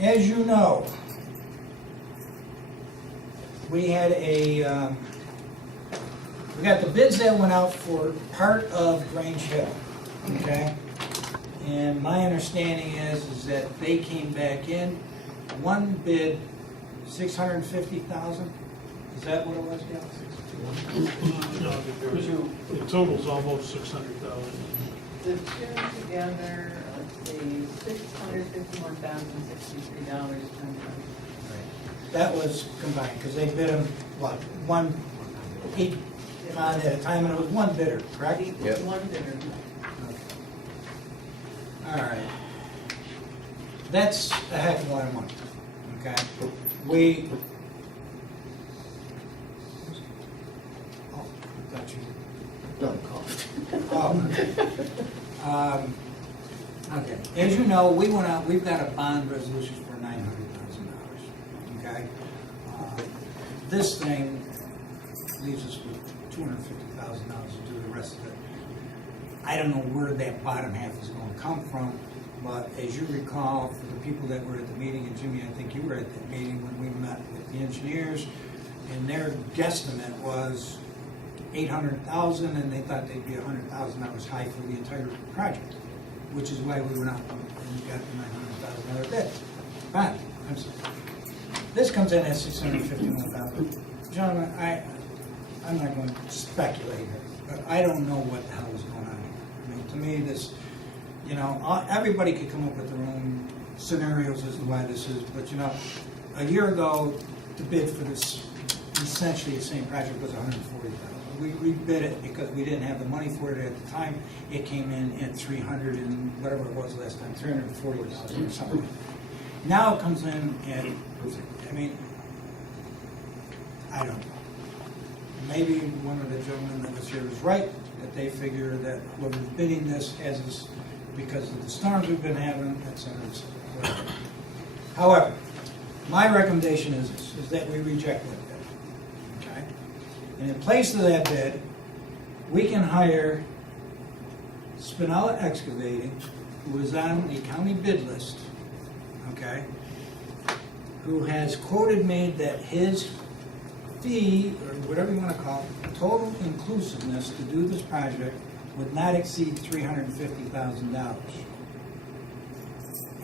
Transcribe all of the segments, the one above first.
As you know, we had a, we got the bids that went out for part of Grange Hill, okay? And my understanding is that they came back in, one bid, 650,000? Is that what it was, Gal? No, the total's almost 600,000. The two together, let's see, $651,063. That was combined, because they bid them, what, one, each at a time, and it was one bidder, correct? Yep. One bidder. All right. That's a heck of a lot of money, okay? We... Oh, I thought you... Don't cough. Oh. Okay, as you know, we went out, we've got a bond resolution for $900,000, okay? This thing leaves us with $250,000 to do the rest of it. I don't know where that bottom half is going to come from, but as you recall, for the people that were at the meeting, and Jimmy, I think you were at that meeting when we met with the engineers, and their guesstimate was $800,000, and they thought they'd be $100,000 high for the entire project, which is why we went out and got the $900,000 bid. Fine, I'm sorry. This comes in at $651,000. Gentlemen, I'm not going to speculate here, but I don't know what the hell is going on here. I mean, to me, this, you know, everybody could come up with their own scenarios as to why this is, but you know, a year ago, the bid for this, essentially the same project was $140,000. We bid it because we didn't have the money for it at the time. It came in at 300 and whatever it was last time, 340,000 or something. Now it comes in at, I mean, I don't know. Maybe one of the gentlemen that was here was right, that they figure that whoever's bidding this has this because of the storms we've been having, et cetera, whatever. However, my recommendation is this, is that we reject that bid, okay? And in place of that bid, we can hire Spinella Excavating, who is on the county bid list, okay? Who has quoted me that his fee, or whatever you want to call it, total inclusiveness to do this project would not exceed $350,000.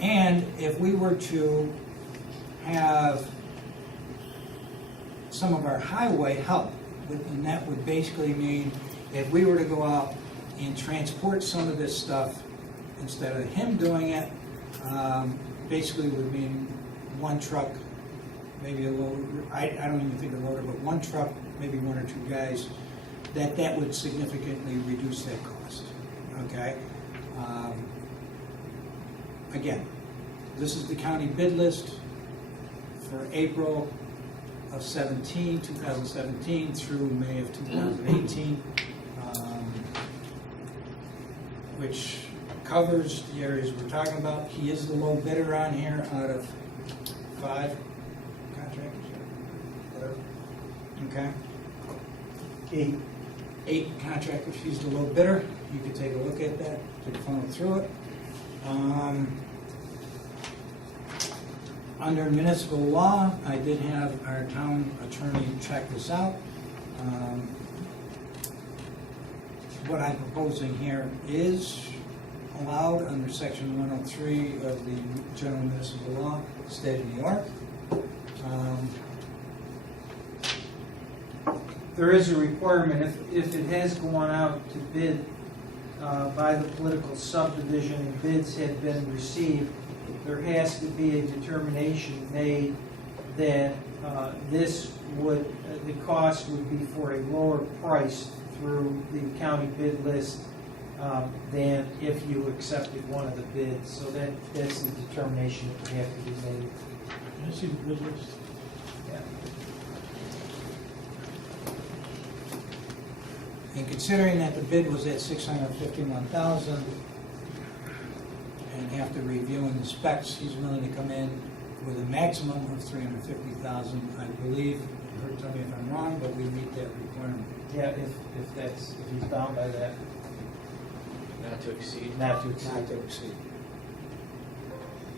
And if we were to have some of our highway help, and that would basically mean if we were to go out and transport some of this stuff, instead of him doing it, basically would mean one truck, maybe a loader, I don't even think a loader, but one truck, maybe one or two guys, that would significantly reduce that cost, okay? Again, this is the county bid list for April of 2017 through May of 2018, which covers the areas we're talking about. He is the low bidder on here out of 5 contractors, whatever, okay? 8 contractors, he's the low bidder. You can take a look at that, take a funnel through it. Under municipal law, I did have our town attorney check this out. What I'm proposing here is allowed under section 103 of the general municipal law, state of New York. There is a requirement, if it has gone out to bid by the political subdivision and bids had been received, there has to be a determination made that this would, the cost would be for a lower price through the county bid list than if you accepted one of the bids. So that's the determination that would have to be made. Can I see the bid list? Yeah. And considering that the bid was at $651,000, and after reviewing the specs, he's willing to come in with a maximum of $350,000, I believe. Tell me if I'm wrong, but we meet that requirement. Yeah, if he's bound by that. Not to exceed. Not to exceed. Not to exceed.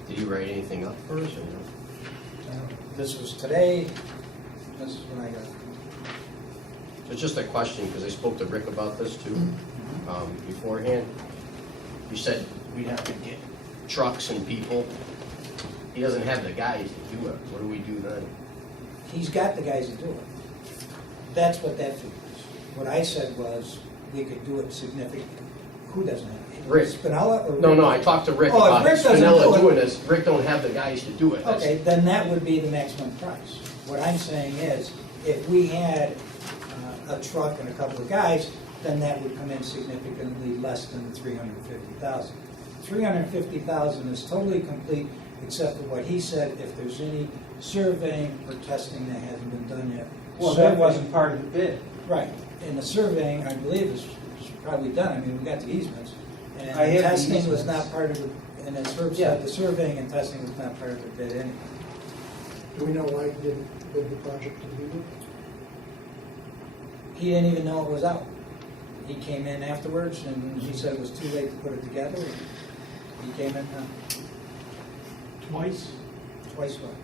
Did you write anything up for us or no? This was today, this is what I got. So it's just a question, because I spoke to Rick about this too, beforehand. You said we'd have to get trucks and people. He doesn't have the guys to do it. What do we do then? He's got the guys to do it. That's what that figures. What I said was, we could do it significantly. Who doesn't have it? Rick. Spinella or? No, I talked to Rick Oh, if about Rick doesn't do Spinella it- doing this. Rick don't have the guys to do it. That's- Okay, then that would be the maximum price. What I'm saying is, if we had a truck and a couple of guys, then that would come in significantly less than the $350,000. $350,000 is totally complete, except for what he said, if there's any surveying or testing that hasn't been done yet. Well, that Surveying- wasn't part of the bid. Right, and the surveying, I believe, is probably done. I mean, we got the easements. And I have the testing was easements. not part of the, and as Herb Yeah. said, the surveying and testing was not part of the bid anyway. Do we know why he didn't bid the project to begin with? He didn't even know it was out. He came in afterwards and he said it was too late to put it together. He came in Twice? twice what?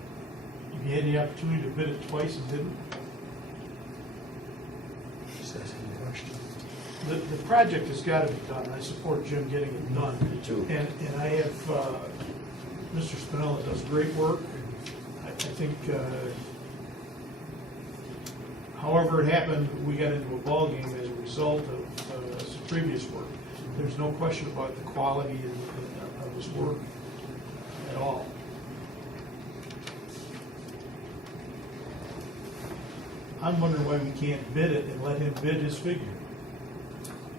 You had the opportunity to bid it twice and didn't? Just asking the question. The project has got to be done. I support Jim getting it done. Me too. And I have, Mr. Spinella does great work. I think, however it happened, we got into a ballgame as a result of some previous work. There's no question about the quality of his work at all. I'm wondering why we can't bid it and let him bid his figure.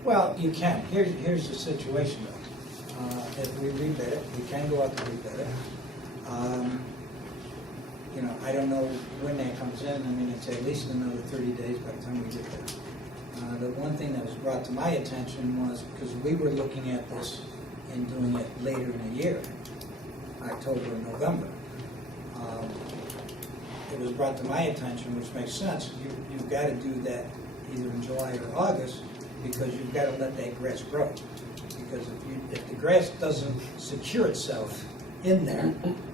Well, you can. Here's the situation though. If we rebid it, we can go out to rebid it. You know, I don't know when that comes in. I mean, it's at least another 30 days by the time we get there. The one thing that was brought to my attention was, because we were looking at this and doing it later in the year, October and November. It was brought to my attention, which makes sense. You've got to do that either in July or August, because you've got to let that grass grow. Because if the grass doesn't secure itself in there,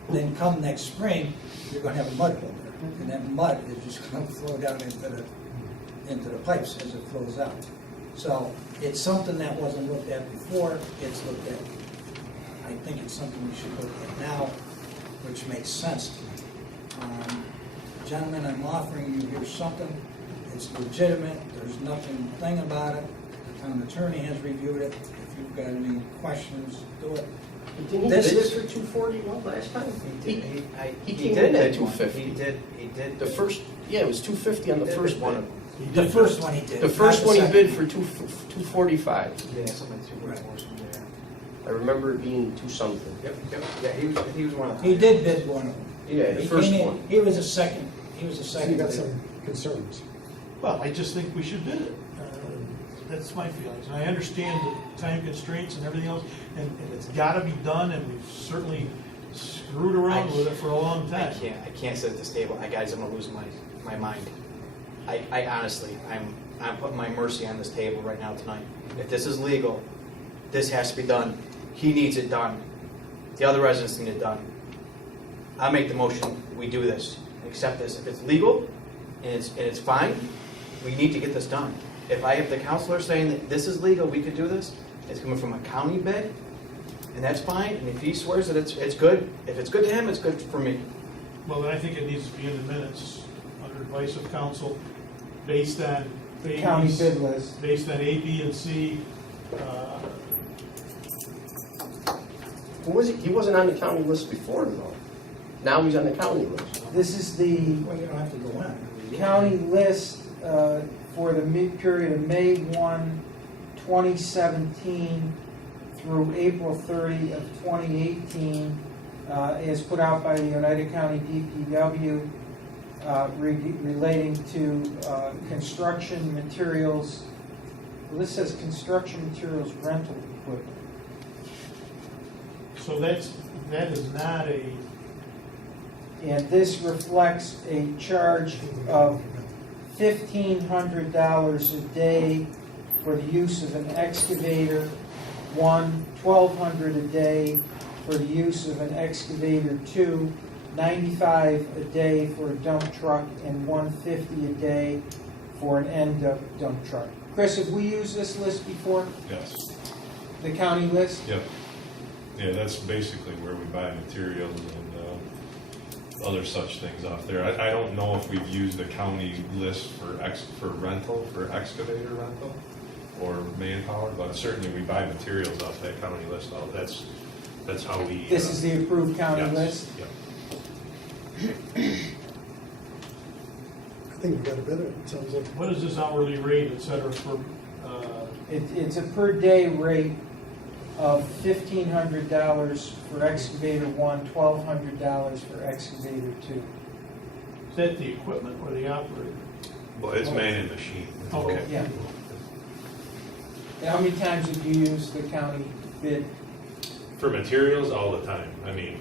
then come next spring, you're going to have a mud hole there. And that mud is just going to flow down into the pipes as it flows out. So it's something that wasn't looked at before, it's looked at. I think it's something we should look at now, which makes sense to me. Gentlemen, I'm offering you here something, it's legitimate, there's nothing thing about it. The town attorney has reviewed it. If you've got any questions, do it. Didn't he bid This it is- for 241 last time? He He did came in at bid one. 250. He did. The first, yeah, it was 250 on the He did first bid one. one. He The did first one he did. The first not one he second. bid for 245. Yeah, something like Right. I remember it being two something. Yep. Yeah, he was one of the. He did bid one of them. Yeah, the He first came in- one. He was a second, So you second got bidder. some concerns. Well, I just think we should bid it. That's my feelings. And I understand the time constraints and everything else, and it's gotta be done, and we've certainly screwed around with it for a long I time. can't sit at this table. Guys, I'm gonna lose my mind. I honestly, I'm putting my mercy on this table right now tonight. If this is legal, this has to be done. He needs it done. The other residents need it done. I make the motion, we do this, accept this. If it's legal and it's fine, we need to get this done. If I have the counselor saying that this is legal, we could do this, it's coming from a county bid, and that's fine. And if he swears that it's good, if it's good to him, it's good for me. Well, then I think it needs to be in the minutes, under advice of council, based on The county A's, bid list. based on A, B, and C. Who was he? He wasn't on the county list before, though. Now he's on the county list. This is the Well, you don't have to go on. county list for the mid-period of May 1, 2017 through April 30 of 2018, is put out by the United County DPW relating to construction materials. Well, this says construction materials rental equipment. So that is not a, And this reflects a charge of $1,500 a day for the use of an excavator, $1,200 a day for the use of an excavator 2, $95 a day for a dump truck, and $150 a day for an end dump truck. Chris, have we used this list before? Yes, The county list? yep. Yeah, that's basically where we buy materials and other such things off there. I don't know if we've used the county list for rental, for excavator rental or manpower, but certainly we buy materials off that county list. That's how we. This is the approved county yes, list? Yep. I think we got a bid, it sounds like. What is this hourly rate, et cetera, for, It's a per day rate of $1,500 for excavator 1, $1,200 for excavator 2. is that the equipment or the operator? Well, it's man and machine. Okay. Yeah. How many times have you used the county bid? For materials, all the time. I mean,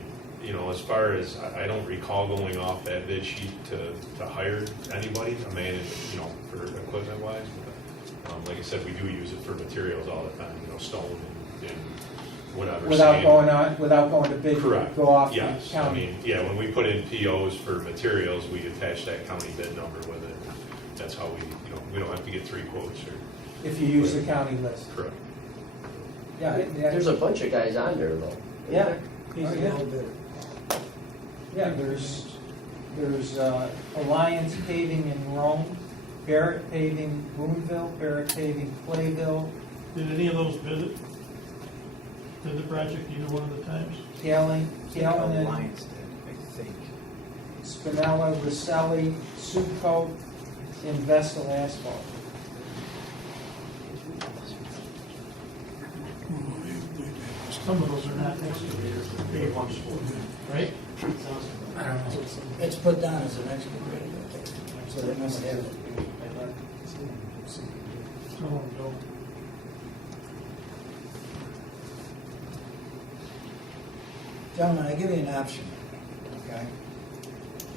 as far as, I don't recall going off that bid sheet to hire anybody, a man, for equipment wise. Like I said, we do use it for materials all the time, stone and whatever. Without sand. going to bid, Correct. go off the Yes, I county? mean, yeah, when we put in POs for materials, we attach that county bid number with it. That's how we don't have to get 3 quotes or, If you use the county list? correct. Yeah, There's a bunch of guys on there though. yeah. He's the low bidder. Yeah, there's Alliance Paving in Rome, Barrett Paving Boonville, Barrett Paving Clayville, Did any of those bid it? Did the project either one of the times? Kaling and Alliance did, I think. Spinella, Rosselli, Sudco, and Vestal Asphalt. Some of those are not excavators, they're big ones, right? I don't know. It's put down as an excavator, so they must have it. Some of them don't. Gentlemen, I give you an option, okay?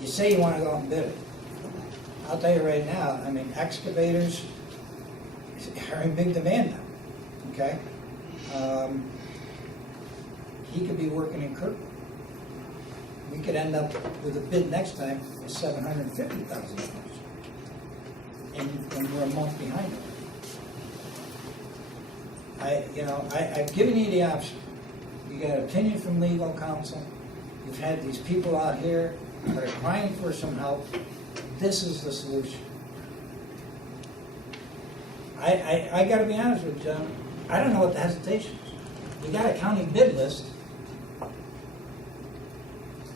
You say you want to go out and bid it. I'll tell you right now, I mean, excavators are in big demand now, okay? He could be working in Kirkwood. We could end up with a bid next time of $750,000. And we're a month behind him. I've given you the option. You got an opinion from legal counsel. You've had these people out here that are crying for some help. This is the solution. I gotta be honest with you, gentlemen. I don't know what the hesitation is. We got a county bid list.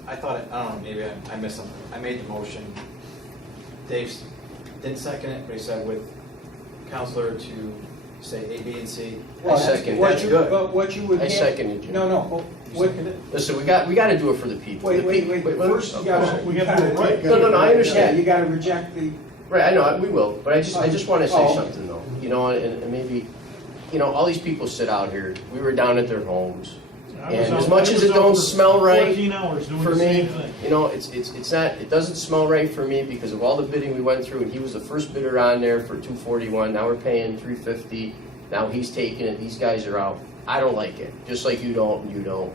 I don't know, maybe I missed something. I made the motion. Dave didn't second it, but he said with counselor to say A, B, and C. I second What that. you- Good. But what you would I have. seconded you. No, what, Listen, we got to do it for the people. wait, The wait, peop- wait, first you gotta. We gotta do it right. No, I Yeah, understand. you gotta reject the, Right, I know, we will, but I just want to say Oh. something though, and maybe, all these people sit out here, we were down at their homes. I was And out- as much I as was it out don't for smell right 14 hours doing for the me, same thing. it's not, it doesn't smell right for me because of all the bidding we went through, and he was the first bidder on there for $241, now we're paying $350, now he's taking it, these guys are out. I don't like it, just like you don't, and you don't.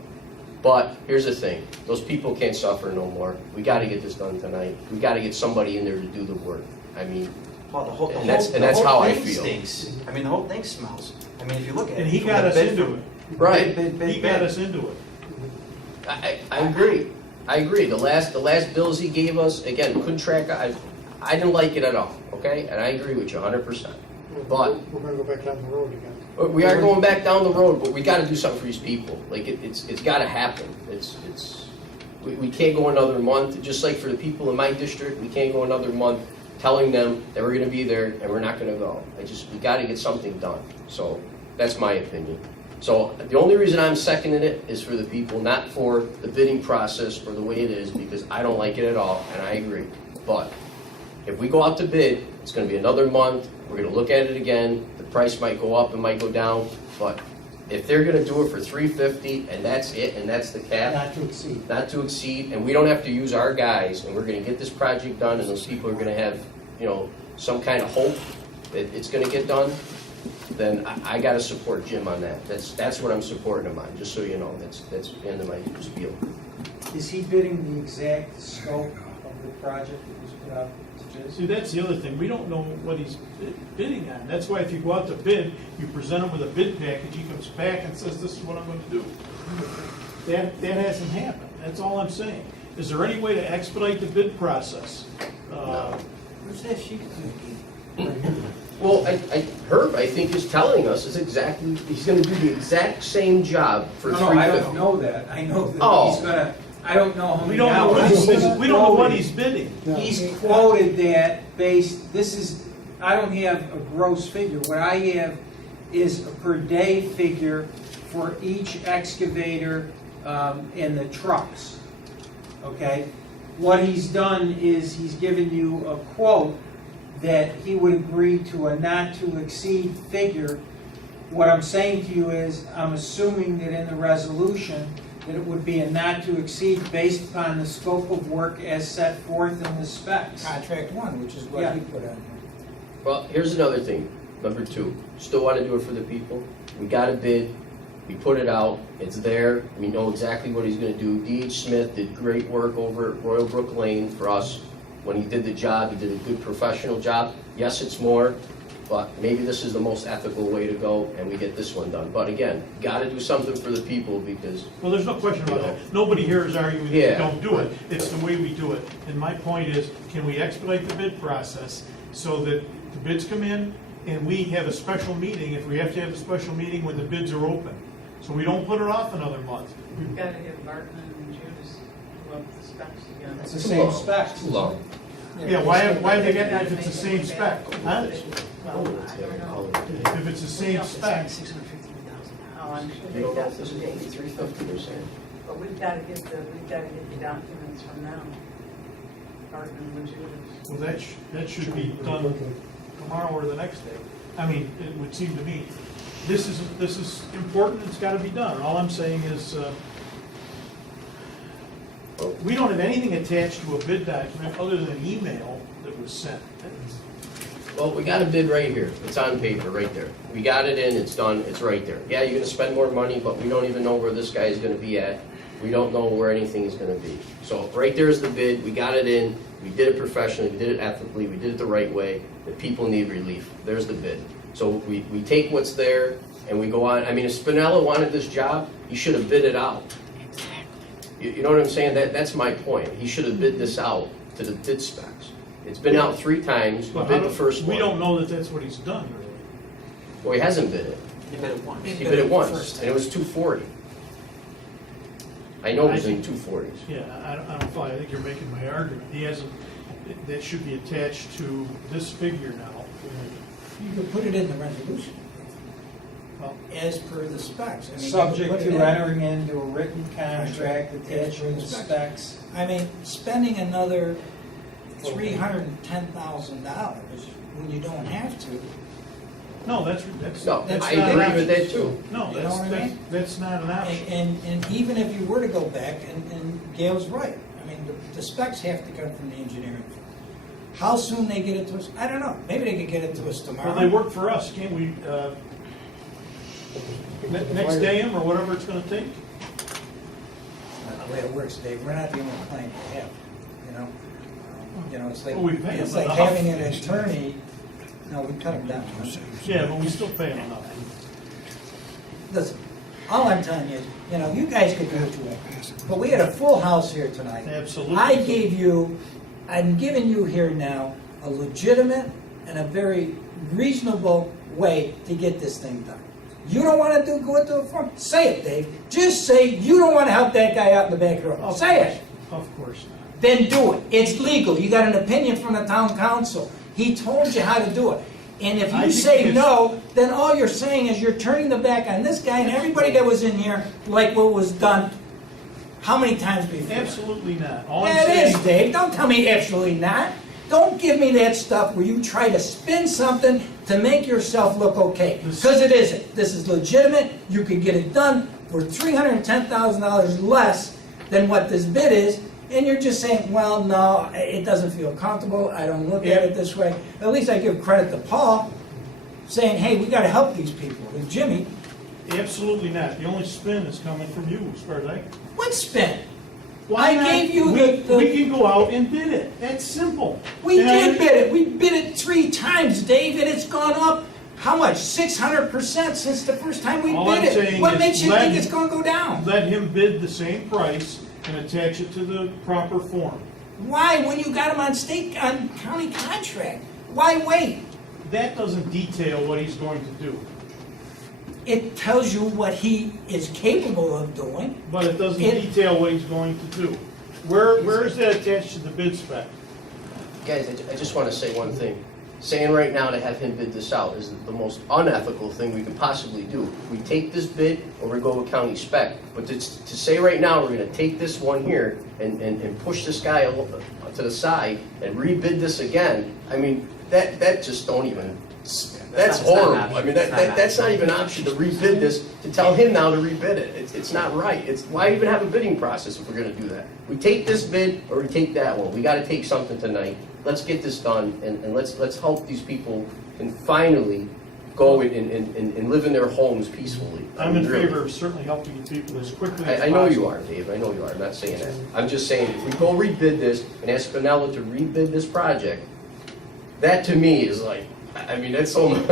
But here's the thing, those people can't suffer no more. We gotta get this done tonight. We gotta get somebody in there to do the work. I mean, Well, the whole And that's the whole how I thing feel. stinks. I mean, the whole thing smells. I mean, if you look at it. And he from got the us bid into from- it. right. He got us into it. I agree. I agree. The last bills he gave us, again, couldn't track, I didn't like it at all, okay? And I agree with you 100%. But We're gonna go back down the road again. we are going back down the road, but we gotta do something for these people. Like, it's gotta happen. We can't go another month, just like for the people in my district, we can't go another month telling them that we're gonna be there and we're not gonna go. We gotta get something done. So, that's my opinion. So, the only reason I'm seconding it is for the people, not for the bidding process or the way it is, because I don't like it at all, and I agree. But, if we go out to bid, it's gonna be another month, we're gonna look at it again, the price might go up, it might go down, but if they're gonna do it for $350 and that's it, and that's the cap, not to exceed. not to exceed, and we don't have to use our guys, and we're gonna get this project done, and those people are gonna have, some kind of hope that it's gonna get done, then I gotta support Jim on that. That's what I'm supporting him on, just so you know, that's the end of my spiel. Is he bidding the exact scope of the project that was put out to bid? See, that's the other thing, we don't know what he's bidding on. That's why if you go out to bid, you present him with a bid package, he comes back and says, this is what I'm gonna do. That hasn't happened, that's all I'm saying. Is there any way to expedite the bid process? Where's that sheet? Well, Herb, I think, is telling us is exactly, he's gonna do the exact same job for No, I don't $350. know that. I know that Oh. he's gonna, I don't know how We many don't know what hours. we don't know what he's bidding. He's quoted that based, this is, I don't have a gross figure. What I have is a per day figure for each excavator and the trucks, okay? What he's done is he's given you a quote that he would agree to a not-to-exceed figure. What I'm saying to you is, I'm assuming that in the resolution, that it would be a not-to-exceed based upon the scope of work as set forth in the specs. Contract one, which is what Yeah. he put on here. Well, here's another thing, number two, still wanna do it for the people. We got a bid, we put it out, it's there, we know exactly what he's gonna do. D.H. Smith did great work over at Royal Brook Lane for us. When he did the job, he did a good professional job. Yes, it's more, but maybe this is the most ethical way to go, and we get this one done. But again, gotta do something for the people, because Well, there's no question about that. Nobody here is arguing that Yeah. we don't do it. It's the way we do it. And my point is, can we expedite the bid process so that the bids come in and we have a special meeting, if we have to have a special meeting when the bids are open? So we don't put it off another month. We've got to get Barton and Judas to up the specs again. It's the same specs. too low. Yeah, why have they got, if it's the same spec? Huh? Well, I don't know. If it's the same spec, Oh, I'm sure You they've don't know got if this is some gonna be dates. 350%. But we've got to get the documents from them. Barton and Judas. well, that should be done tomorrow or the next day. I mean, it would seem to me, this is important, it's gotta be done. All I'm saying is, we don't have anything attached to a bid document other than an email that was sent. Well, we got a bid right here. It's on paper, right there. We got it in, it's done, it's right there. Yeah, you're gonna spend more money, but we don't even know where this guy is gonna be at. We don't know where anything is gonna be. So right there is the bid, we got it in, we did it professionally, we did it ethically, we did it the right way. The people need relief. There's the bid. So we take what's there and we go on. I mean, if Spinella wanted this job, he should have bid it out. You know what I'm saying? That's my point. He should have bid this out to the bid specs. It's been out 3 times, we But bid the first one. we don't know that that's what he's done, really. Well, he hasn't bid it. You bid it once. He bid it once, and it was 240. I know it was in 240s. Yeah, I don't follow, I think you're making my argument. He hasn't, that should be attached to this figure now. You could put it in the resolution, Well, as per the specs. I mean, you could Subject put it to in. entering into a written contract attached to the specs. I mean, spending another $310,000 when you don't have to, no, that's No, That's I not agree right. with that too. No, You know what I mean? that's not an option. and even if you were to go back, and Gail's right, I mean, the specs have to come from the engineering firm. How soon they get it to us, I don't know, maybe they could get it to us tomorrow. Well, they work for us, can't we, next day or whatever it's gonna take? Not the way it works, Dave, we're not the only client we have, you know? It's like, Well, we pay it's them like enough. having an attorney, no, we cut them down. Yeah, but we still pay them enough. Listen, all I'm telling you is, you guys could do it too, but we had a full house here tonight. Absolutely. I'm giving you here now a legitimate and a very reasonable way to get this thing done. You don't want to go into a form? Say it, Dave. Just say you don't want to help that guy out in the back of the road. Say it. Of course not. Then do it. It's legal. You got an opinion from the town council. He told you how to do it. And if I you think say it's- no, then all you're saying is you're turning the back on this guy and everybody that was in here like what was done how many times before? Absolutely not. All I'm Yeah, it is, saying, Dave. Don't tell me absolutely not. Don't give me that stuff where you try to spin something to make yourself look okay. Because it isn't. This is legitimate. You could get it done for $310,000 less than what this bid is. And you're just saying, well, no, it doesn't feel comfortable. I don't look at it this way. At least I give credit to Paul. saying, hey, we gotta help these people. And Jimmy, Absolutely not. The only spin is coming from you, as far as I. what spin? Why I not? gave you We can go out and bid it. That's simple. We And I- did bid it. We bid it 3 times, Dave, and it's gone up, how much? 600% since the first time we All I'm bid it. saying What is makes you let- think it's gonna go down? Let him bid the same price and attach it to the proper form. Why, when you got him on county contract? Why wait? That doesn't detail what he's going to do, It tells you what he is capable of doing. but it doesn't It- detail what he's going to do. Where is that attached to the bid spec? Guys, I just want to say one thing. Saying right now to have him bid this out is the most unethical thing we could possibly do. We take this bid or we go with county spec. But to say right now, we're gonna take this one here and push this guy to the side and rebid this again, I mean, that just don't even, that's That's not an horrible. option. I mean, It's not an that's not even an option to rebid this, to tell him now to rebid it. It's not right. Why even have a bidding process if we're gonna do that? We take this bid or we take that one. We gotta take something tonight. Let's get this done and let's help these people and finally go and live in their homes peacefully. I'm in Really. favor of certainly helping the people as quickly as possible. I know you are, Dave, I know you are, I'm not saying that. I'm just saying, if we go rebid this and ask Spinella to rebid this project, that to me is like, I mean, that's almost,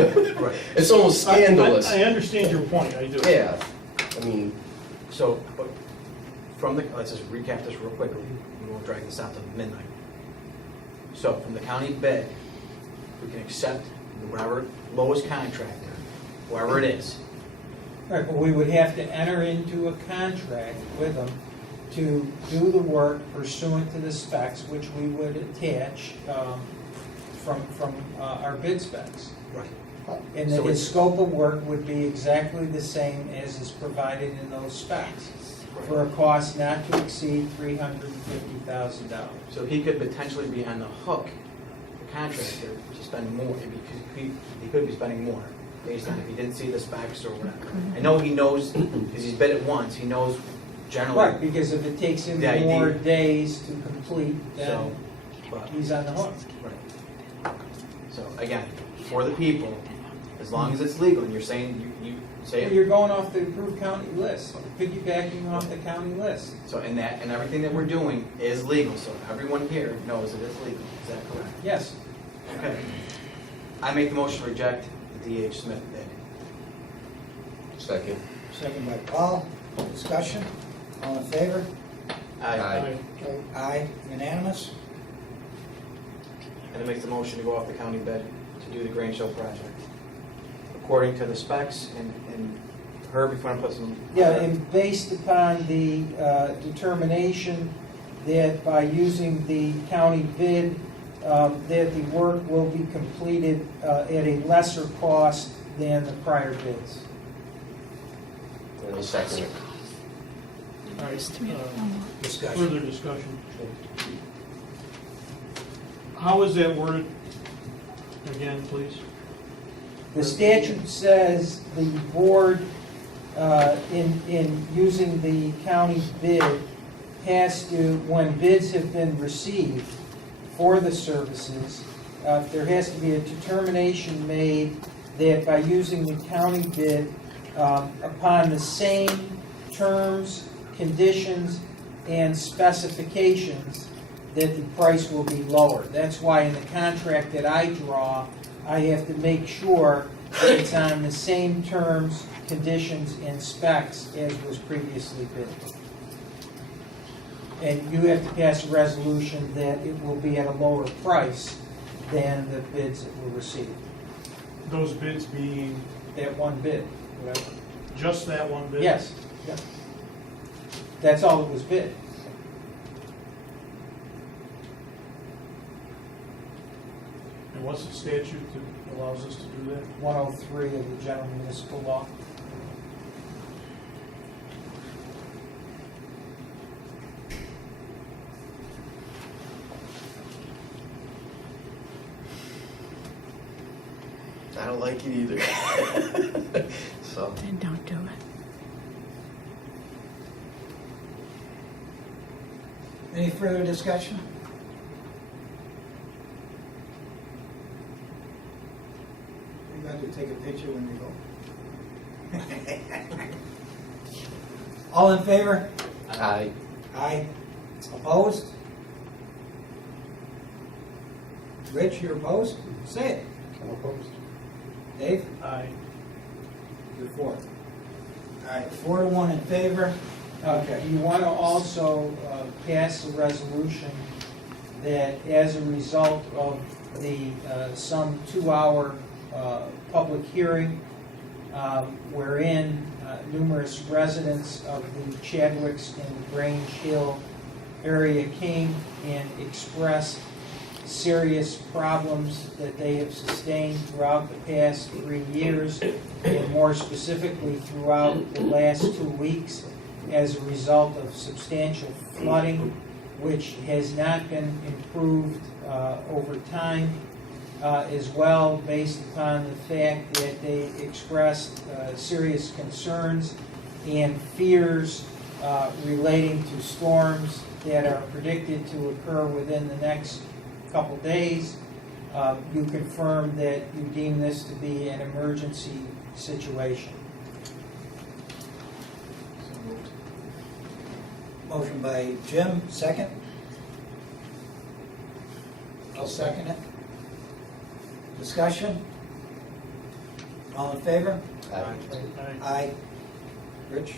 it's almost scandalous. I understand your point, I do. Yeah, I mean, So, but let's just recap this real quickly. We won't drag this out to midnight. So from the county bid, we can accept whatever lowest contractor, whoever it is. Right, but we would have to enter into a contract with them to do the work pursuant to the specs, which we would attach from our bid specs. Right. And So his it's- scope of work would be exactly the same as is provided in those specs, for a cost not to exceed $350,000. So he could potentially be on the hook, the contractor, to spend more, he could be spending more, based on if he didn't see the specs or whatever. I know he knows, because he's bid it once, he knows generally. Right, because if it takes him The idea- more days to complete, So, then but, he's on the hook. right. So again, for the people, as long as it's legal, and you're saying, you say You're going off the approved county list, piggybacking off the county list. so, and everything that we're doing is legal, so everyone here knows it is legal, is that correct? Yes. Okay. I make the motion to reject the D.H. Smith bid. second. Second by Paul, discussion, all in favor? Aye. Okay, aye, unanimous? And I make the motion to go off the county bid to do the Grange Hill project. According to the specs, and Herb, if you want to put some. Yeah, and based upon the determination that by using the county bid, that the work will be completed at a lesser cost than the prior bids. And I'll second it. All right, Discussion. further discussion. How is that worded? Again, please. The statute says the board, in using the county bid, has to, when bids have been received for the services, there has to be a determination made that by using the county bid, upon the same terms, conditions, and specifications, that the price will be lower. That's why in the contract that I draw, I have to make sure that it's on the same terms, conditions, and specs as was previously bid. And you have to pass a resolution that it will be at a lower price than the bids that were received. Those bids being That one bid, whatever. just that one bid? Yes, yeah. That's all that was bid. And what's the statute that allows us to do that? 103 of the general municipal law. I don't like it either. So, Then don't do it. Any further discussion? have to take a picture when we go. All in favor? Aye. Aye. Opposed? Rich, you're opposed? Say it. I'm opposed. Dave? Aye. You're for. All right, 4-1 in favor. Okay. You want to also pass a resolution that as a result of the some 2-hour public hearing wherein numerous residents of the Chadwicks and Grange Hill area came and expressed serious problems that they have sustained throughout the past 3 years, and more specifically throughout the last 2 weeks as a result of substantial flooding, which has not been improved over time, as well based upon the fact that they expressed serious concerns and fears relating to storms that are predicted to occur within the next couple days. You confirm that you deem this to be an emergency situation. Motion by Jim, second. I'll second it. Discussion? All in favor? Aye. Aye. Rich?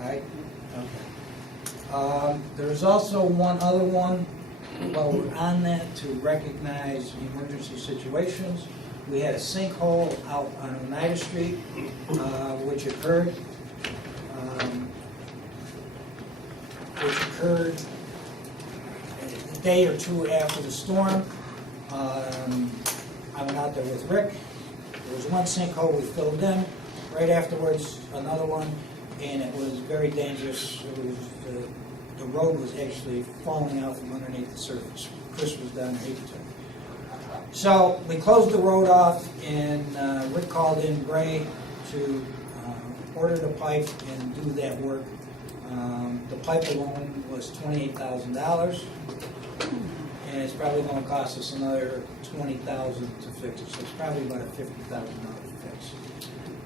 Aye. Okay. There's also one other one, while we're on that, to recognize emergency situations. We had a sinkhole out on Oneida Street, which occurred a day or two after the storm. I went out there with Rick. There was one sinkhole we filled in. Right afterwards, another one, and it was very dangerous. It was the road was actually falling out from underneath the surface. Chris was down there, he took it. So we closed the road off, and Rick called in Gray to order the pipe and do that work. The pipe alone was $28,000, and it's probably going to cost us another $20,000 to fix it. So it's probably about a $50,000 fix.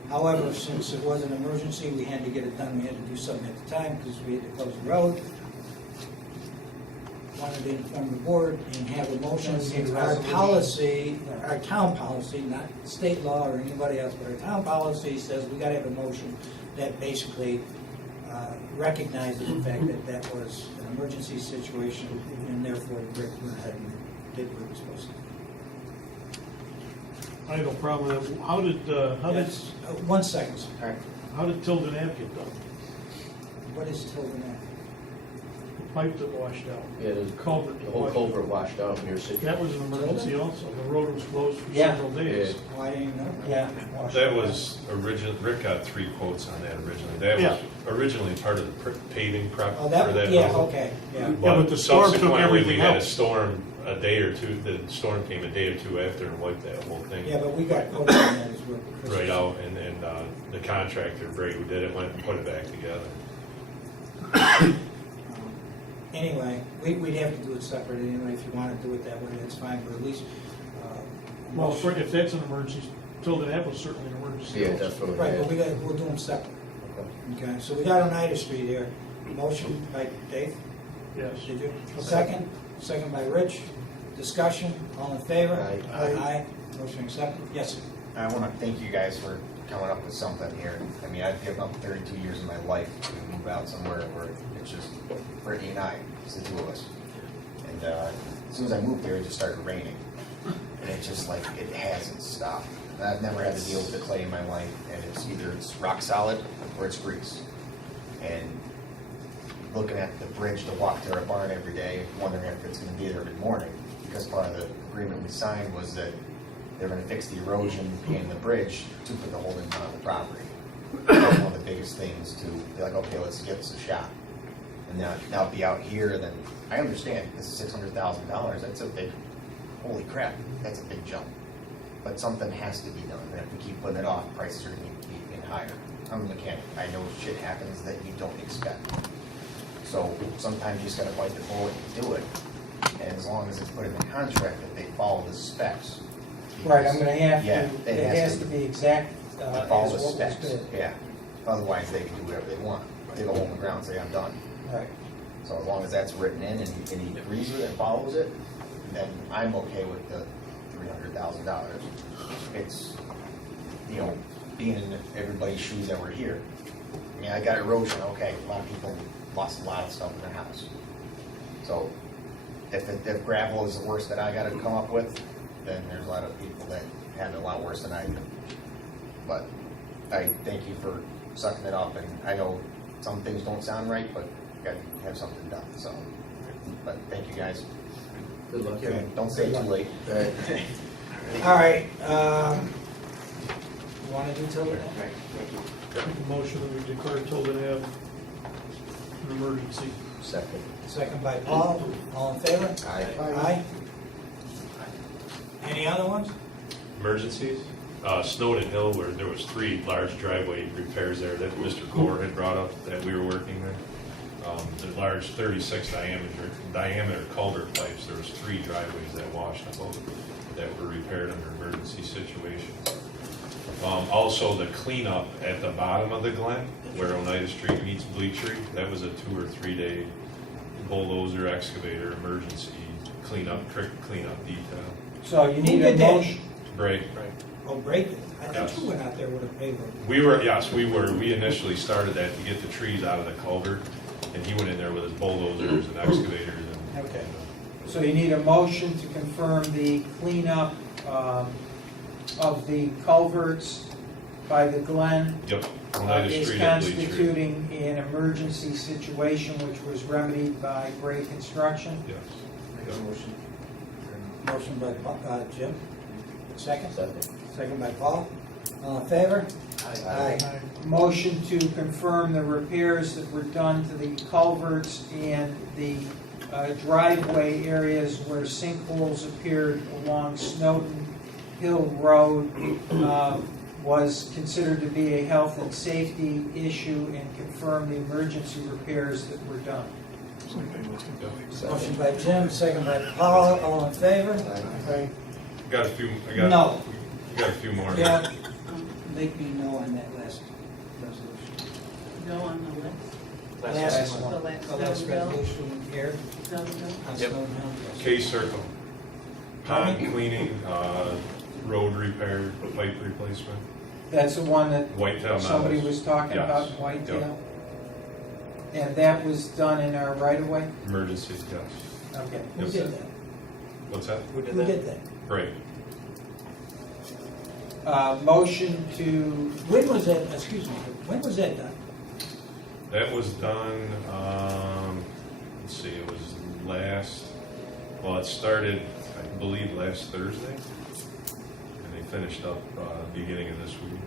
However, since it was an emergency, we had to get it done. We had to do something at the time because we had to close the road. Wanted to inform the board and have a motion. Our policy, our town policy, not state law or anybody else, but our town policy says we got to have a motion that basically recognizes the fact that that was an emergency situation, and therefore Rick went ahead and did what he was supposed to do. I have no problem with that. How did, Yes. 1 second, sir. All right. how did Tilden Ave get done? What is Tilden Ave? The pipe that washed out. Yeah, the Culvert. the whole culvert washed out in your city. That was an emergency also. The road was closed for Yeah. several days. Oh, I didn't even know. Yeah. That was original, Rick got 3 quotes on that originally. That Yeah. was originally part of the paving prep Oh, for that. that, yeah, road. okay, yeah. Yeah, but the storm took Subsequently, everything we had a out. storm a day or two, the storm came a day or two after and wiped that whole thing Yeah, but we got covered on that as well. Chris. right out, and then the contractor, Greg, who did it, went and put it back together. Anyway, we'd have to do it separate anyway. If you want to do it that way, that's fine, but at least. Well, if that's an emergency, Tilden Ave was certainly an emergency. Yeah, also. definitely. Right, but we'll do them separate. Okay, so we got Oneida Street here. Motion by Dave, Yes. did you? Second? Second by Rich. Discussion, all in favor? Aye. Aye. Motion accepted. Yes, sir. I want to thank you guys for coming up with something here. I mean, I've given up 32 years of my life to move out somewhere where it's just Brittany and I, it's the two of us. And as soon as I moved here, it just started raining. And it's just like, it hasn't stopped. And I've never had to deal with the clay in my life, and it's either it's rock solid or it's grease. And looking at the bridge to walk to our barn every day, wondering if it's going to be there every morning, because part of the agreement we signed was that they're going to fix the erosion in the bridge to put the holding on the property. That's one of the biggest things to be like, okay, let's give this a shot. And now be out here, then I understand this is $600,000. That's a big, holy crap, that's a big jump. But something has to be done. And if we keep putting it off, prices are going to keep getting higher. I'm a mechanic. I know shit happens that you don't expect. So sometimes you just got to bite the bullet and do it. And as long as it's put in the contract that they follow the specs, Right, I'm gonna have Yeah, to, it has to be exact, Follow as the what was specs, bid. yeah. Otherwise, they can do whatever they want. Dig a hole in the ground, say, I'm done. Right. So as long as that's written in and he agrees with it and follows it, then I'm okay with the $300,000. It's, you know, being in everybody's shoes that were here. I mean, I got erosion, okay, a lot of people lost a lot of stuff in their house. So if gravel is the worst that I gotta come up with, then there's a lot of people that have it a lot worse than I do. But I thank you for sucking it up, and I know some things don't sound right, but you gotta have something done, so. But thank you, guys. Good luck. Don't say it too late. All right, you wanna do Tilden? Make a motion that we declare Tilden Ave an emergency. Second. Second by Paul, all in favor? Aye. Aye. Any other ones? Emergencies? Snowden Hill, where there was 3 large driveway repairs there that Mr. Gore had brought up that we were working there. The large 36 diameter culvert pipes, there was 3 driveways that washed out that were repaired under emergency situations. Also, the cleanup at the bottom of the Glen, where Oneida Street meets Bleachery, that was a 2 or 3 day bulldozer excavator emergency creek cleanup detail. So you need Who a did that? motion, Break. Oh, break it. I thought Yes. you went out there with a paper. We initially started that to get the trees out of the culvert, and he went in there with his bulldozers and excavators and. Okay. so you need a motion to confirm the cleanup, of the culverts by the Glen. Yep, Oneida Is Street at Bleachery. constituting an emergency situation which was remedied by Gray Construction. Yes. Make a motion. Motion by Jim. Second? Second. Second by Paul. All in favor? Aye. Motion to confirm the repairs that were done to the culverts and the driveway areas where sinkholes appeared along Snowden Hill Road was considered to be a health and safety issue, and confirm the emergency repairs that were done. Motion by Jim, second by Paul. All in favor? Aye. Got a few, No. got a few more. Yeah, make me know on that last resolution. Go on the list. Last one. The last The last Snowden Hill. resolution here Snowden Hill. on Yep. Snowden Hill. yes. K-Circle, pond cleaning, road repair, pipe replacement, That's the one that Whitetail Meadows. somebody was talking Yes. about in Whitetail? And that was done in our right-of-way? Emergency, yes. Okay. Who Yes, did sir. that? Who did Who that? did that? Right. Motion to, When was that, excuse me, when was that done? That was done, let's see, it was it started, I believe, last Thursday. And they finished up, beginning of this week.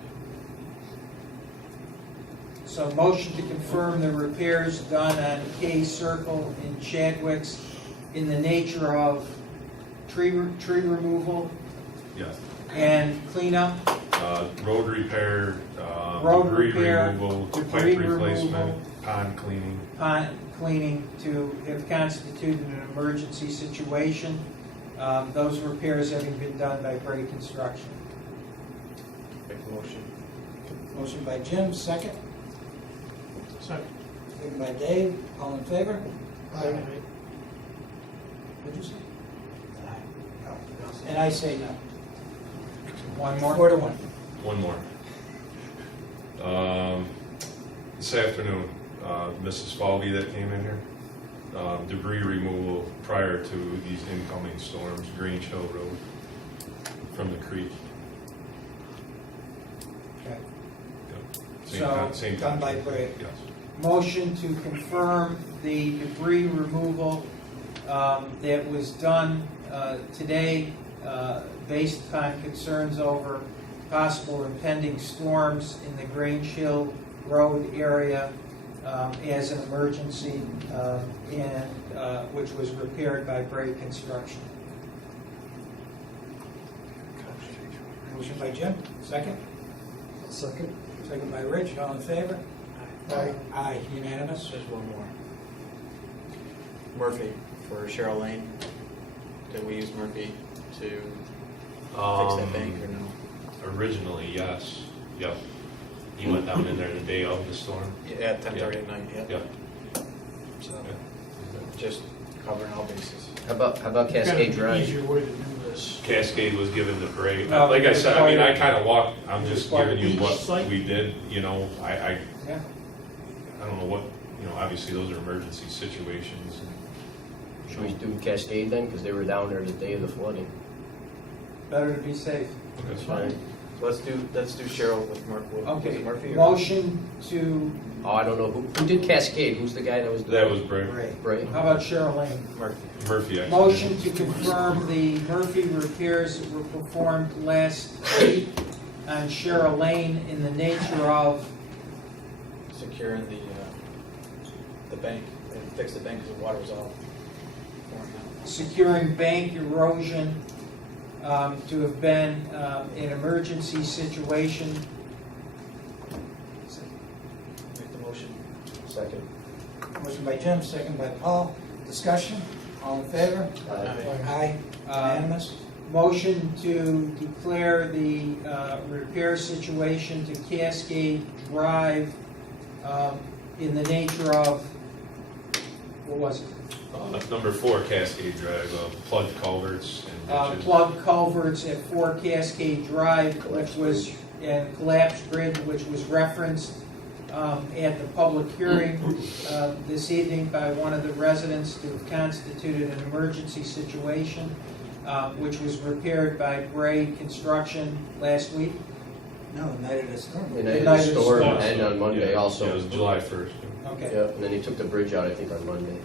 so motion to confirm the repairs done on K Circle in Chadwick's in the nature of tree removal Yes. and cleanup, Road repair, Road debris repair, removal, debris pipe removal. replacement, pond cleaning. pond cleaning to have constituted an emergency situation. Those repairs having been done by Gray Construction. Make a motion. Motion by Jim, second. Second. Second by Dave. All in favor? What'd you say? And I say no. One more? 4-1. One more. This afternoon, Mrs. Falvey that came in here, debris removal prior to these incoming storms, Grange Hill Road from the creek. Okay. Yep. Same done by contract. Gray. Yes. Motion to confirm the debris removal that was done today based upon concerns over possible impending storms in the Grange Hill Road area as an emergency, and which was repaired by Gray Construction. Motion by Jim, second. Second. Second by Rich. All in favor? Aye. Aye, unanimous. Just one more. Murphy for Cheryl Lane. Did we use Murphy to Fix that bank or no? Originally, yes. Yep. He went down in there the day of the storm. Yeah, at 10:30 at night, yeah. Yep. So, just covering all bases. How about Kind of Cascade an Drive? easier way to do this. Cascade was given the break. No, Like I said, I mean, I kind of walked, I'm It was just part giving of you each what site. we did, you know, Yeah. I don't know what, you know, obviously those are emergency situations. Should we do Cascade then, because they were down there the day of the flooding? Better to be safe. That's Fine. So let's do Cheryl with was Okay, it Murphy? or- motion to, Oh, I don't know, who did Cascade? Who's the guy that was? That was brave. Right. how about Cheryl Lane? Murphy. Murphy, actually. Motion to confirm the Murphy repairs that were performed last week on Cheryl Lane in the nature of, Securing the bank, and fix the bank because the water was all pouring out. securing bank erosion, to have been an emergency situation. Make the motion. Second. Motion by Jim, second by Paul. Discussion? All in favor? Aye. Unanimous? Motion to declare the repair situation to Cascade Drive in the nature of, what was it? Number 4, Cascade Drive, plugged culverts and ditches. Plug culverts at 4 Cascade Drive, which was, and collapsed bridge, which was referenced at the public hearing this evening by one of the residents to have constituted an emergency situation, which was repaired by Bray Construction last week. No, the night of the storm. And then night the of the storm, storm. and on Monday Yeah, also. it was July 1st. Okay. Yeah, and then he took the bridge out, I think, on Monday.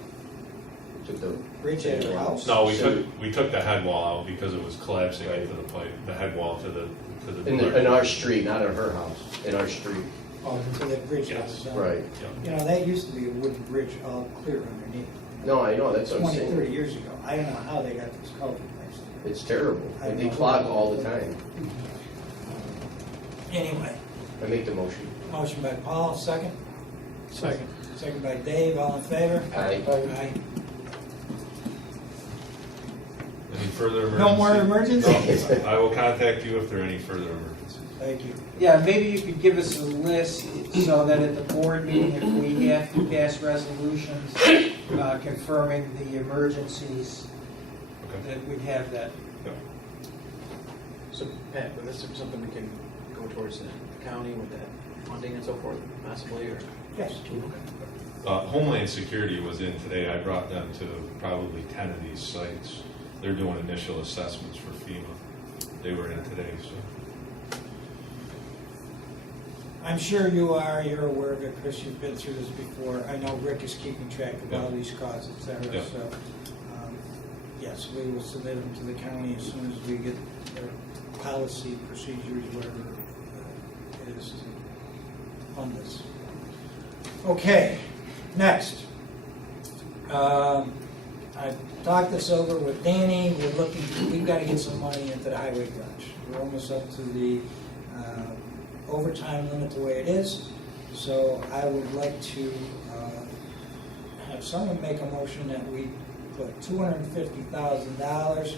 Took the. Bridge at your house? No, we So- took the head wall out because it was collapsing into the pipe, the head wall to the. In our street, not at her house, in our street. Oh, until that bridge Yes. was done. Right. You know, that used to be a wooden bridge all clear underneath. No, I know, that's what I'm 20, saying. 30 years ago. I don't know how they got this culvert placed. It's terrible. I They know. clog all the time. Anyway, I make the motion. motion by Paul, second. Second. Second by Dave, all in favor? Aye. Aye. Any further emergency? No more emergencies? No, I will contact you if there are any further emergencies. Thank you. Yeah, maybe you could give us a list so that at the board meeting, if we have to pass resolutions confirming the emergencies, Okay. that we'd have that. Yeah. So Pat, but this is something we can go towards the county with that funding and so forth, possibly, or? Yes. Homeland Security was in today. I brought them to probably 10 of these sites. They're doing initial assessments for FEMA. They were in today, so. I'm sure you are, you're aware of it, Chris, you've been through this before. I know Rick is keeping track of all Yeah. these costs, et cetera, Yeah. so, yes, we will submit them to the county as soon as we get their policy, procedures, whatever it is to fund this. Okay, next. I talked this over with Danny, we've got to get some money into the highway garage. We're almost up to the overtime limit the way it is, so I would like to have someone make a motion that we put $250,000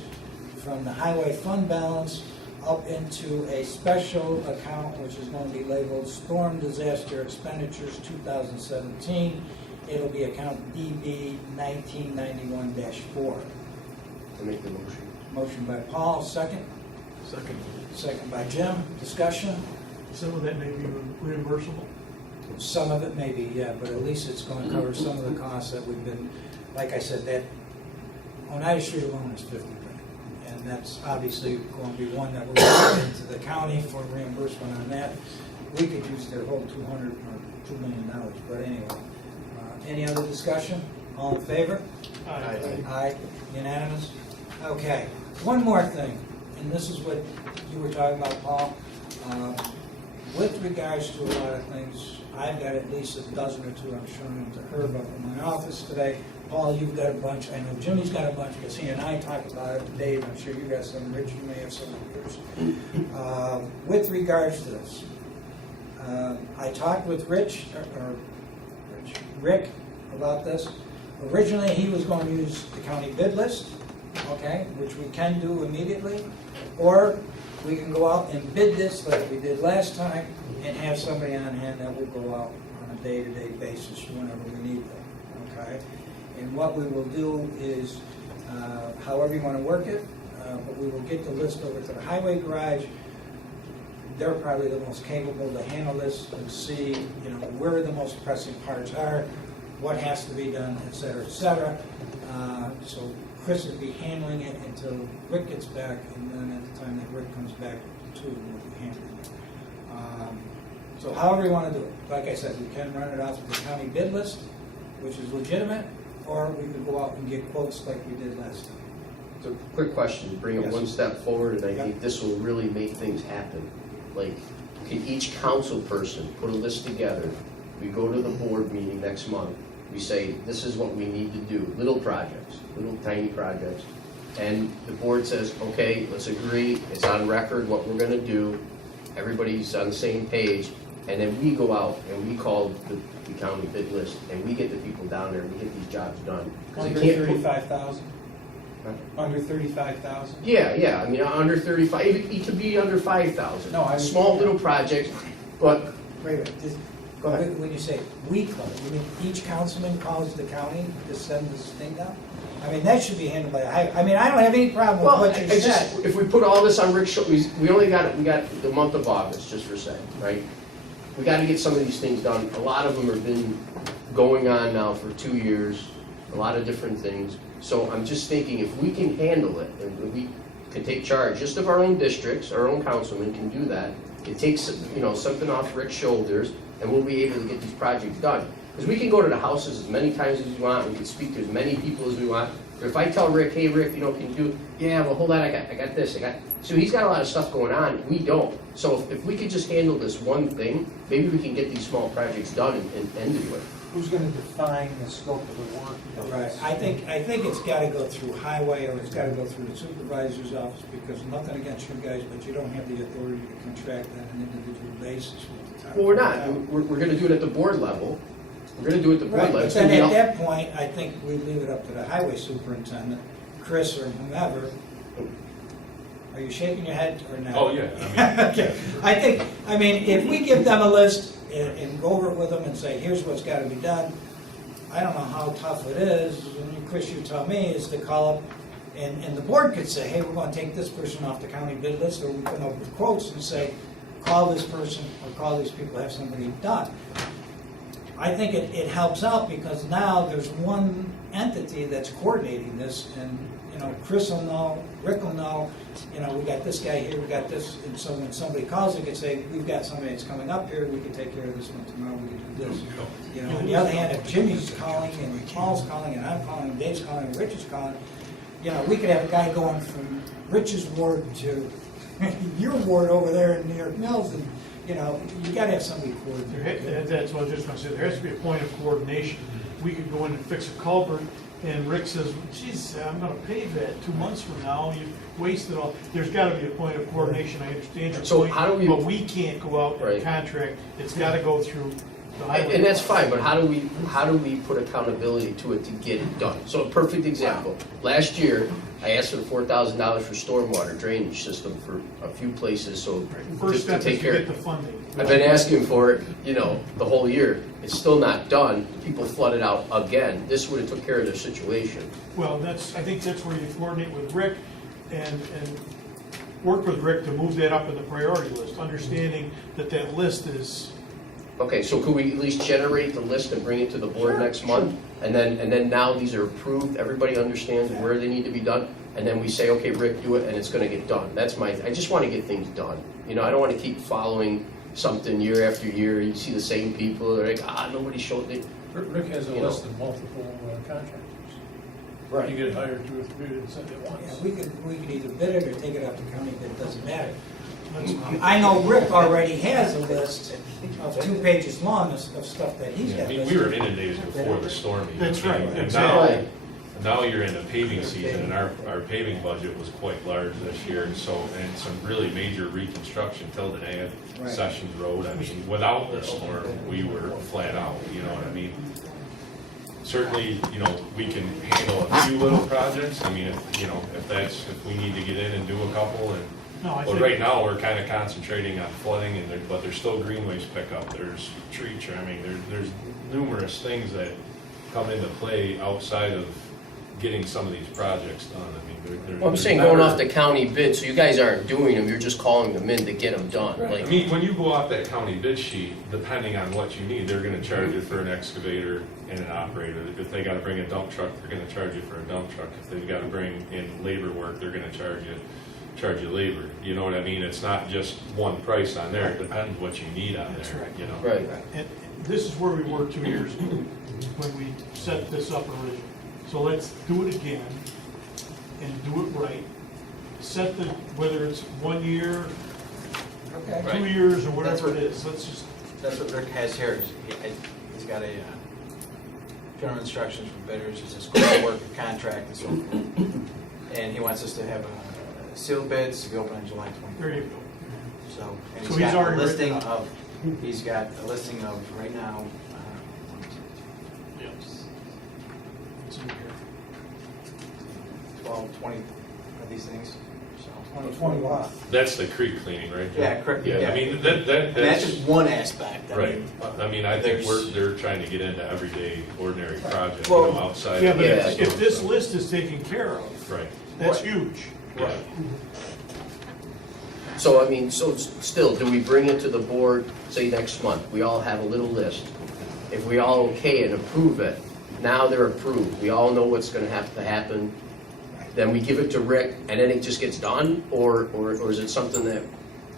from the highway fund balance up into a special account, which is going to be labeled Storm Disaster Expenditures 2017. It'll be account DB 1991-4. I make the motion. Motion by Paul, second. Second. Second by Jim. Discussion? Some of that may be reimbursable. Some of it may be, yeah, but at least it's going to cover some of the costs that we've been, like I said, that Oneida Street alone is $50,000. And that's obviously going to be one that we're going into the county for reimbursement on that. We could use their whole $200 or $2 million, but anyway. Any other discussion? All in favor? Aye. Aye, unanimous? Okay, one more thing, and this is what you were talking about, Paul. With regards to a lot of things, I've got at least a dozen or two I'm showing them to Herb up in my office today. Paul, you've got a bunch, I know Jimmy's got a bunch, because he and I talked about it. Dave, I'm sure you got some, Rich, you may have some of yours. With regards to this, I talked with Rick about this. Originally, he was going to use the county bid list, okay, which we can do immediately, or we can go out and bid this like we did last time and have somebody on hand that will go out on a day-to-day basis whenever we need them, okay? And what we will do is, however you want to work it, but we will get the list over to the highway garage. They're probably the most capable to handle this and see, where the most pressing parts are, what has to be done, et cetera, et cetera. So Chris will be handling it until Rick gets back, and then at the time that Rick comes back, too, we'll be handling it. So however you want to do it. Like I said, we can run it off the county bid list, which is legitimate, or we could go out and get quotes like we did last time. So, quick question, bring it Yes. one step forward, and I Yep. think this will really make things happen. Like, can each council person put a list together? We go to the board meeting next month, we say, this is what we need to do, little projects, little tiny projects. And the board says, okay, let's agree, it's on record what we're gonna do, everybody's on the same page, and then we go out and we call the county bid list, and we get the people down there, and we get these jobs done. 'Cause they Under can't put- 35,000? Huh? Under 35,000? Yeah, I mean, under 35, it could be under 5,000. No, I- Small little projects, but, Wait a minute, go ahead. when you say we call it, you mean each councilman calls the county to send this thing down? I mean, that should be handled by, I mean, I don't have any problem with Well, what you it's said. just, if we put all this on Rick's shoulders, we got the month of August, just for saying, right? We gotta get some of these things done. A lot of them have been going on now for 2 years, a lot of different things. So I'm just thinking, if we can handle it, and we can take charge just of our own districts, our own councilmen can do that, it takes, something off Rick's shoulders, and we'll be able to get these projects done. Because we can go to the houses as many times as we want, we can speak to as many people as we want. But if I tell Rick, hey Rick, can you do, yeah, well, hold on, I got this, so he's got a lot of stuff going on, we don't. So if we could just handle this one thing, maybe we can get these small projects done and end it with. Who's going to define the scope of the work? Right, I think it's gotta go through highway, or it's gotta go through the supervisor's office, because nothing against you guys, but you don't have the authority to contract on an individual basis with the town. Well, we're not, we're gonna do it at the board level, we're gonna do it at the board Right, level. but It's gonna then be at all- that point, I think we leave it up to the highway superintendent, Chris or whomever. Are you shaking your head or not? Oh, yeah, Okay, I mean, if we give them a list and go over it with them and say, here's what's gotta be done, I don't know how tough it is, and Chris, you tell me, is to call up, and the board could say, hey, we're gonna take this person off the county bid list, or we come up with quotes and say, call this person, or call these people, have somebody done. I think it helps out, because now there's one entity that's coordinating this, and, Chris will know, Rick will know, we got this guy here, we got this, and so when somebody calls, they could say, we've got somebody that's coming up here, we can take care of this one tomorrow, we can do this. On the other hand, if Jimmy's calling, and Paul's calling, and I'm calling, and Dave's calling, and Rich is calling, we could have a guy going from Rich's ward to your ward over there in New York Mills, and, you gotta have somebody coordinate. That's what I was just gonna say, there has to be a point of coordination. We could go in and fix a culvert, and Rick says, geez, I'm gonna pave that 2 months from now, you've wasted all, there's gotta be a point of coordination, I understand your So point, how do we- but we can't go out Right. and contract, it's gotta go through the highway. And that's fine, but how do we put accountability to it to get it done? So a perfect example, last year, I asked for $4,000 for stormwater drainage system for a few places, so First to step is take to care. get the funding. I've been asking for it, the whole year. It's still not done. People flooded out again. This would have took care of their situation. Well, I think that's where you coordinate with Rick and work with Rick to move that up in the priority list, understanding that list is, Okay, so could we at least generate the list and bring it to the board Sure, next month? And then now these are approved, everybody understands where they need to be done, and then we say, okay, Rick, do it, and it's gonna get done. I just wanna get things done. I don't wanna keep following something year after year. You see the same people, they're like, nobody showed it. Rick has a You know. list of multiple contractors. You get hired 2 or 3 and send it Yeah, once. we could either bid it or take it out to county bid, it doesn't matter. I know Rick already has a list of 2 pages long of stuff that he's I got. mean, we were inundated before the storm. even That's right, came. And exactly. now you're in the paving season, and our paving budget was quite large this year, and some really major reconstruction, Tilden Ave, Right. Sessions Road. I mean, without the storm, we were flat out, you know what I mean? certainly, you know, we can handle a few little projects. I mean, if we need to get in and do a couple and, No, I but think, right now, we're kind of concentrating on flooding but there's still greenways pickup, there's tree trimming, there's numerous things that come into play outside of getting some of these projects done. I mean, Well, I'm saying going off the county bid, so you guys aren't doing them, you're just calling them in to get them done. I Like, mean, when you go off that county bid sheet, depending on what you need, they're gonna charge you for an excavator and an operator. If they gotta bring a dump truck, they're gonna charge you for a dump truck. If they've gotta bring in labor work, they're gonna charge you labor. You know what I mean? It's not just one price on there, it depends what you need on That's there, right. you know? right. and this is where we were 2 years ago, when we set this up originally. So let's do it again, and do it right. Set the, whether it's 1 year, Okay. 2 years, or That's whatever it what- is, let's just, That's what Rick has here. He's got a general instructions for bidders, it's a scope of work, a contract, and so forth. And he wants us to have sealed bids to be open on July 24th. there you go. So, and So he's he's got a already listing written of, he's got a listing of, right now, Yep. It's in here. 12, 20 of these things, so. 20 what? That's the creek cleaning, right? Joe? Yeah, correct, Yeah, yeah. I mean, And that's that's, just one aspect. I right. mean, I mean, I think there's- they're trying to get into everyday, ordinary projects, you Well, know, outside. Yeah, of but Yeah. if this list is taken care of, Right, that's Right. huge. right. So, I mean, so still, do we bring it to the board, say next month, we all have a little list. If we all okay and approve it, now they're approved, we all know what's gonna have to happen. Then we give it to Rick and then it just gets done? Or is it something that,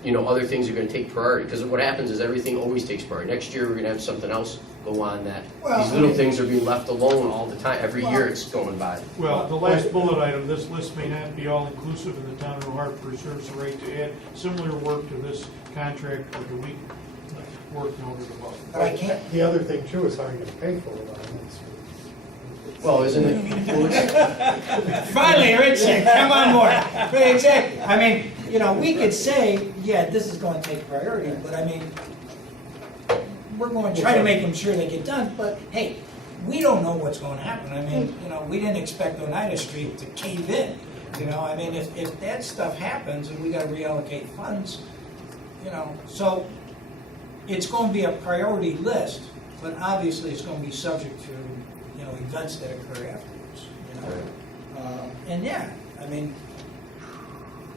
you know, other things are gonna take priority? Because what happens is everything always takes priority. Next year, we're gonna have something else go on that, Well, these little things are being left alone all the time, every year it's going by. Well, the last bullet item, this list may not be all inclusive, and the town of New Hartford reserves the right to add similar work to this contract or the week work noted above. But I can't, The other thing too is how you're gonna pay for it. Well, isn't it? Finally, Rich said, come on board. Right, exactly. I mean, you know, we could say, yeah, this is gonna take priority, but I mean, we're going to try to make them sure they get done, but hey, we don't know what's gonna happen. I mean, you know, we didn't expect Oneida Street to cave in. You know, I mean, if that stuff happens and we gotta reallocate funds, you know, so it's gonna be a priority list, but obviously it's gonna be subject to, you know, events that occur afterwards, you know? And yeah, I mean,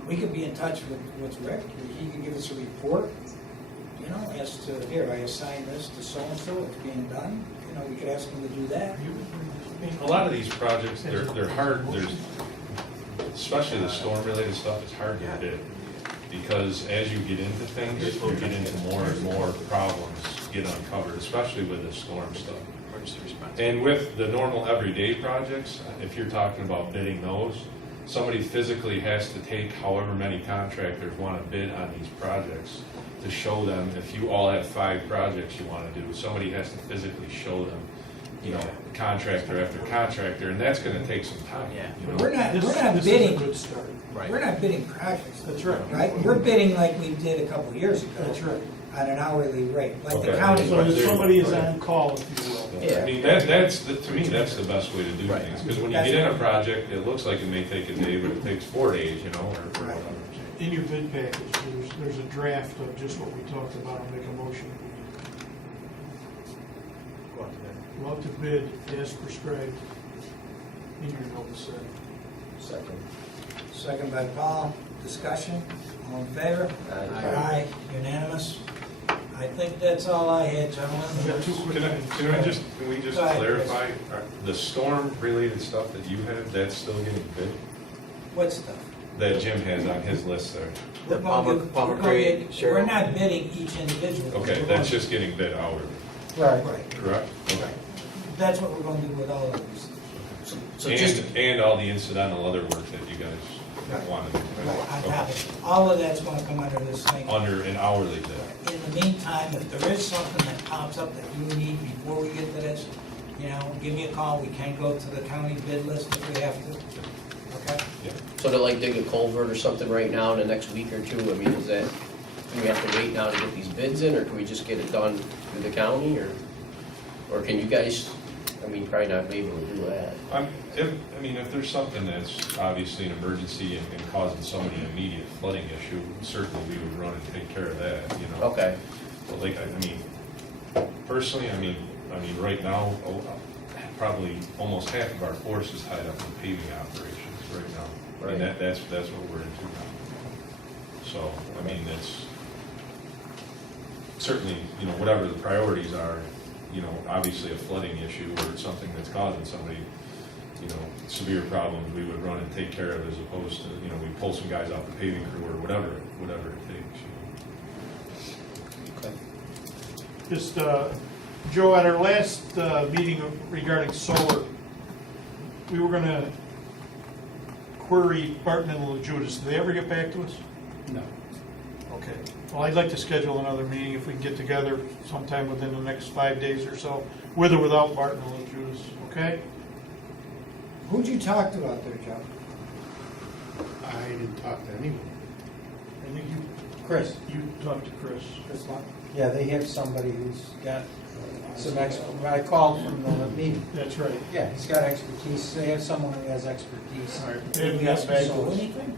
we could be in touch with Rick, he could give us a report, you know, as to, here, I assign this to so-and-so, it's being done, you know, we could ask him to do that. A lot of these projects, they're hard, especially the storm-related stuff, it's hard to bid. Because as you get into things, you get into more and more problems get uncovered, especially with the storm stuff. emergency response. And with the normal everyday projects, if you're talking about bidding those, somebody physically has to take however many contractors want to bid on these projects to show them, if you all have 5 projects you want to do, somebody has to physically show them, you know, contractor after contractor, and that's gonna take some time. Yeah. You know? We're not This is a bidding, good start. Right. we're not bidding projects, That's right. right? We're bidding like we did a couple of years ago. That's right. On an hourly rate, like the Okay. county. So that somebody is on call, if you will. Yeah. I mean, to me, that's the best way to do Right. things, because when you get in a project, it looks like it may take a day, but it takes 4 days, you know, or Right. whatever. In your bid package, there's a draft of just what we talked about. I'll make a motion. Go out to bid. Go out to bid as prescribed in your notice. Second. Second by Paul, discussion, all in favor? Aye, unanimous. I think that's all I had, gentlemen. I've got 2 quick things. Can we just Go ahead, clarify, the storm-related stuff that you have, that's still getting bid? What stuff? That Jim has on his list there? The We're gonna Palmer we're gonna Creek, get- Cheryl. We're not bidding each individual. Okay, We're that's gonna- just getting bid hourly, right. Right, correct? right. That's what we're gonna do with all of these. So just, And all the incidental other work that you guys wanted. Right, on top of it. All of that's gonna come under this thing. Under an hourly bid. In the meantime, if there is something that pops up that you need before we get to this, you know, give me a call, we can go to the county bid list if we have to. Okay? so to like dig a culvert or something right now in the next week or 2, I mean, is that, do we have to wait now to get these bids in, or can we just get it done through the county, or can you guys, I mean, probably not be able to do that. If there's something that's obviously an emergency and causing somebody an immediate flooding issue, certainly we would run and take care of that, you know. Okay. But like, personally, right now, probably almost half of our force is tied up in paving operations right now. And Right. that's what we're into now. So, it's certainly, whatever the priorities are, obviously a flooding issue or something that's causing somebody, severe problems, we would run and take care of, as opposed to, we pull some guys off the paving crew or whatever it takes. Okay. Just, Joe, at our last meeting regarding solar, we were gonna query Barton and LaJudas. Did they ever get back to us? No. Okay. Well, I'd like to schedule another meeting if we can get together sometime within the next 5 days or so, with or without Barton and LaJudas, okay? Who'd you talk to out there, Joe? I didn't talk to anyone. I think you Chris? talked to Chris. Chris Lund? Yeah, they have somebody who's got some I called from the meeting. That's right. Yeah, he's got expertise. They have someone who has expertise. All right. They haven't got back to us. Anything?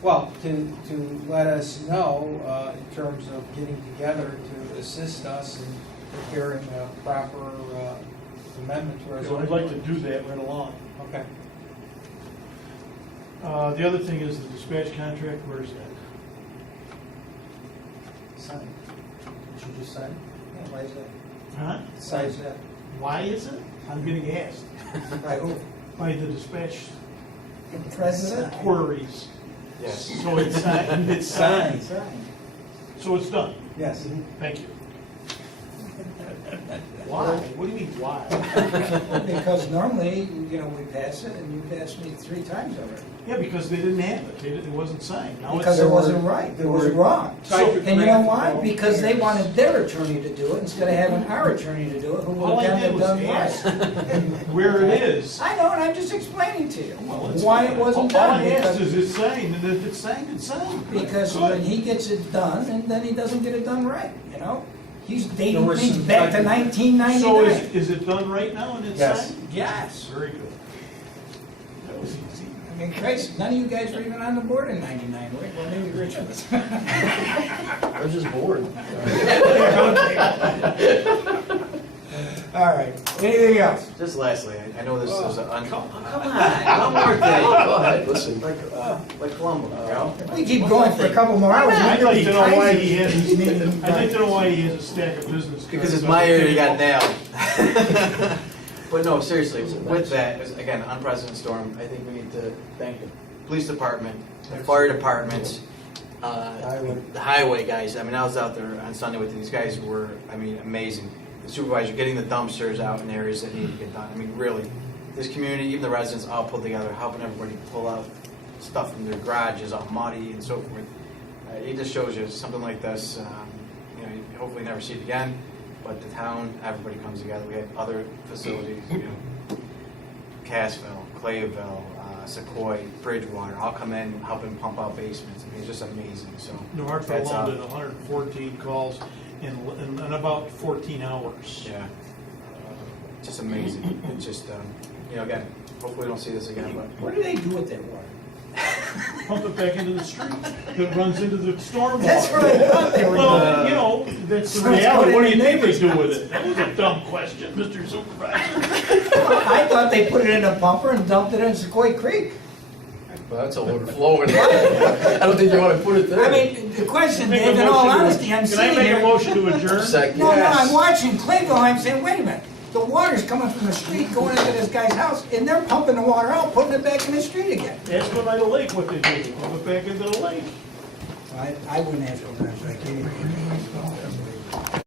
Well, to let us know in terms of getting together to assist us in preparing a proper amendment to our So zoning. I'd like to do that right along. Okay. The other thing is the dispatch contract, where's that? Sign. Did you just sign? Yeah, why is that? Huh? Why is that? Why is it? I'm getting asked By who? by the dispatch The president? queries. Yes. So it's signed, it's signed, Signed. so it's done. Yes. Thank you. Why? What do you mean, why? Because normally, we pass it, and you passed me 3 times already. Yeah, because they didn't have it, it wasn't signed. Now it's Because it there wasn't were- right, it there was were wrong. typographical And you know why? errors. Because they wanted their attorney to do it instead of having our attorney to do it, who All would I have did was done ask right. where it is. I know, and I'm just explaining to you Well, it's why fine. it wasn't All done. I asked Because, is it's signed, and if it's signed, it's signed. because Good. when he gets it done, and then he doesn't get it done right, He's There dating were things some back to typographical- 1999. So is it done right now and it's Yes. signed? Yes. Very good. That was easy. I mean, Christ, none of you guys were even on the board in 99, right? Well, maybe Rich was. I was just bored. All right, anything else? Just lastly, I know this is an Come come on, one more thing. Go ahead, listen. Like Columbo, We keep going for a couple more hours. I'd like to know why he has, He's needing- I'd like to know why he has a stack of business cards. Because it's my area, you got nailed. But no, seriously, with that, again, unprecedented storm, I think we need to thank the police department, the fire department, the highway guys. I was out there on Sunday with these guys were, amazing. The supervisor getting the dumpsters out in areas that need to get done. Really, this community, even the residents, all pulled together, helping everybody pull out stuff from their garages, all muddy and so forth. It just shows you something like this. You hopefully never see it again. But the town, everybody comes together. We have other facilities, Cassville, Clayville, Sequoia, Bridgewater, all come in, helping pump out basements. It's just amazing. So New Hartford that's alone did 114 calls in about 14 hours. Yeah, just amazing. It's just, again, hopefully we don't see this again. But What do they do with their water? Pump it back into the street that runs into the stormwater. That's what I thought they were Well, that's the So it's reality. put What do in you the think they neighbor's do with it? That was a dumb question, Mr. Supervisor. I thought they put it in a pumper and dumped it in Sequoia Creek. Well, that's overflowing. I don't think you want to put it there. I mean, the question, Make a Dave, in all motion to- honesty, I'm Can I sitting make a here. motion to adjourn? Second. No, I'm watching Clayville, I'm saying, wait a minute. The water's coming from the street, going into this guy's house, and they're pumping the water out, putting it back in the street again. Ask them by the lake what they do. Pump it back into the lake. I wouldn't ask for that, thank